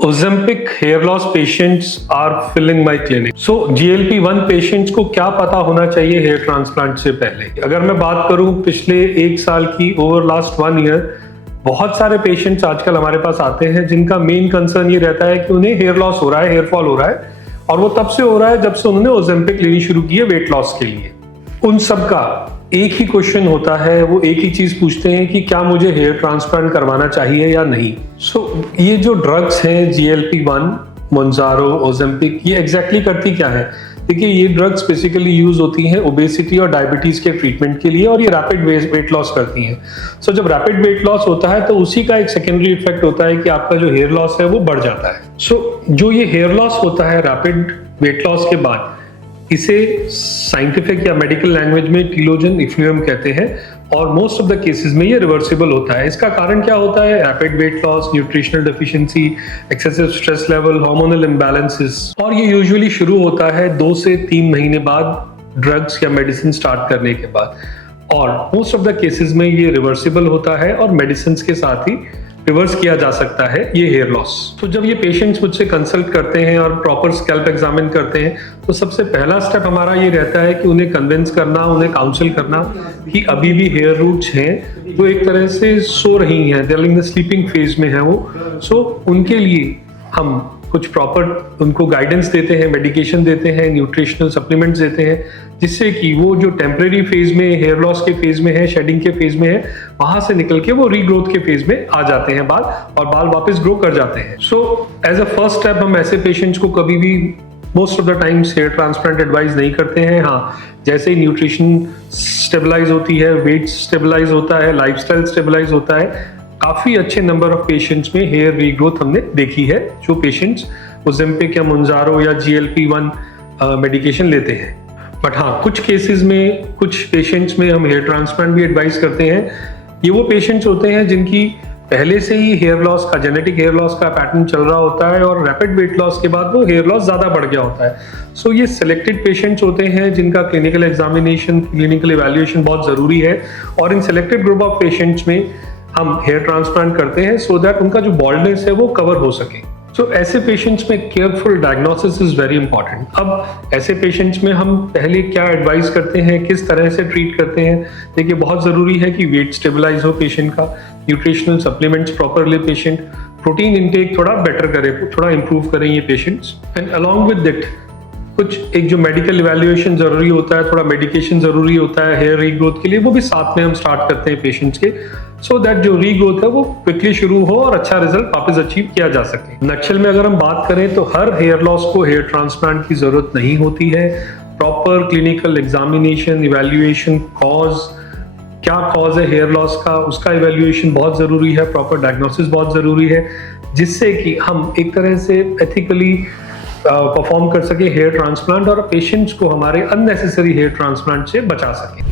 Ozempic hair loss patients are filling my clinic. So GLP-1 patients को क्या पता होना चाहिए हेयर ट्रांसप्लांट से पहले? अगर मैं बात करूं पिछले एक साल की, ओवर लास्ट 1 ईयर, बहुत सारे पेशेंट्स आजकल हमारे पास आते हैं जिनका मेन कंसर्न ये रहता है कि उन्हें हेयर लॉस हो रहा है, हेयर फॉल हो रहा है, और वो तब से हो रहा है जब से उन्होंने Ozempic लेनी शुरू की है वेट लॉस के लिए। उन सबका एक ही क्वेश्चन होता है, वो एक ही चीज पूछते हैं कि क्या मुझे हेयर ट्रांसप्लांट करवाना चाहिए या नहीं। ये जो ड्रग्स हैं GLP-1, मोन्जारो, Ozempic, ये एग्जैक्टली करती क्या है? देखिए, ये ड्रग्स बेसिकली यूज होती हैं ओबेसिटी और डायबिटीज के ट्रीटमेंट के लिए, और ये रैपिड वेट लॉस करती हैं। जब रैपिड वेट लॉस होता है तो उसी का एक सेकेंडरी इफेक्ट होता है कि आपका जो हेयर लॉस है वो बढ़ जाता है। जो ये हेयर लॉस होता है रैपिड वेट लॉस के बाद, इसे साइंटिफिक या मेडिकल लैंग्वेज में टीलोजन इफ्लुएम कहते हैं, और मोस्ट ऑफ द केसेस में ये रिवर्सिबल होता है। इसका कारण क्या होता है? Rapid weight loss, nutritional deficiency, excessive stress level, hormonal imbalances, और ये यूजुअली शुरू होता है 2 से 3 महीने बाद ड्रग्स या मेडिसिन स्टार्ट करने के बाद, और मोस्ट ऑफ द केसेस में ये रिवर्सिबल होता है और मेडिसिन के साथ ही रिवर्स किया जा सकता है ये हेयर लॉस। तो जब ये पेशेंट्स मुझसे कंसल्ट करते हैं और प्रॉपर स्कैल्प एग्जामिन करते हैं, तो सबसे पहला स्टेप हमारा ये रहता है कि उन्हें कन्विंस करना, उन्हें काउंसिल करना कि अभी भी हेयर रूट्स हैं जो एक तरह से सो रही हैं, they are in the sleeping phase में है वो। उनके लिए हम कुछ प्रॉपर उनको गाइडेंस देते हैं, मेडिकेशन देते हैं, न्यूट्रिशनल सप्लीमेंट्स देते हैं, जिससे कि वो जो टेम्परेरी फेज में, हेयर लॉस के फेज में है, शेडिंग के फेज में है, वहां से निकल के वो रीग्रोथ के फेज में आ जाते हैं बाल, और बाल वापस ग्रो कर जाते हैं। एज अ फर्स्ट स्टेप हम ऐसे पेशेंट्स को कभी भी most of the times hair transplant advise नहीं करते हैं। हाँ, जैसे ही न्यूट्रिशन स्टेबलाइज होती है, वेट स्टेबलाइज होता है, लाइफस्टाइल स्टेबलाइज होता है, काफी अच्छे नंबर ऑफ पेशेंट्स में हेयर रीग्रोथ हमने देखी है, जो पेशेंट्स Ozempic या मोन्जारो या GLP-1 मेडिकेशन लेते हैं। बट हाँ, कुछ केसेस में, कुछ पेशेंट्स में हम हेयर ट्रांसप्लांट भी एडवाइस करते हैं। ये वो पेशेंट्स होते हैं जिनकी पहले से ही हेयर लॉस का, जेनेटिक हेयर लॉस का पैटर्न चल रहा होता है, और रैपिड वेट लॉस के बाद वो हेयर लॉस ज्यादा बढ़ गया होता है। ये सिलेक्टेड पेशेंट्स होते हैं जिनका क्लिनिकल एग्जामिनेशन, क्लिनिकल इवैल्यूएशन बहुत जरूरी है, और इन सिलेक्टेड ग्रुप ऑफ पेशेंट्स में हम हेयर ट्रांसप्लांट करते हैं सो दैट उनका जो बॉल्डनेस है वो कवर हो सके। ऐसे पेशेंट्स में careful diagnosis is very important. अब ऐसे पेशेंट्स में हम पहले क्या एडवाइस करते हैं, किस तरह से ट्रीट करते हैं? देखिए, बहुत जरूरी है कि वेट स्टेबलाइज हो पेशेंट का, न्यूट्रिशनल सप्लीमेंट्स प्रॉपर ले पेशेंट, प्रोटीन इंटेक थोड़ा बेटर करे, थोड़ा इंप्रूव करें ये patients, and along with that कुछ एक जो मेडिकल इवैल्यूएशन जरूरी होता है, थोड़ा मेडिकेशन जरूरी होता है हेयर रीग्रोथ के लिए, वो भी साथ में हम स्टार्ट करते हैं पेशेंट्स के, सो दैट जो रीग्रोथ है वो क्विकली शुरू हो और अच्छा रिजल्ट वापस अचीव किया जा सके। नक्शल में अगर हम बात करें तो हर हेयर लॉस को हेयर ट्रांसप्लांट की जरूरत नहीं होती है। प्रॉपर क्लिनिकल एग्जामिनेशन, इवैल्यूएशन, क्या कॉज है हेयर लॉस का, उसका इवैल्यूएशन बहुत जरूरी है, प्रॉपर डायग्नोसिस बहुत जरूरी है, जिससे कि हम एक तरह से एथिकली परफॉर्म कर सके हेयर ट्रांसप्लांट, और पेशेंट्स को हमारे अननेसेसरी हेयर ट्रांसप्लांट से बचा सके।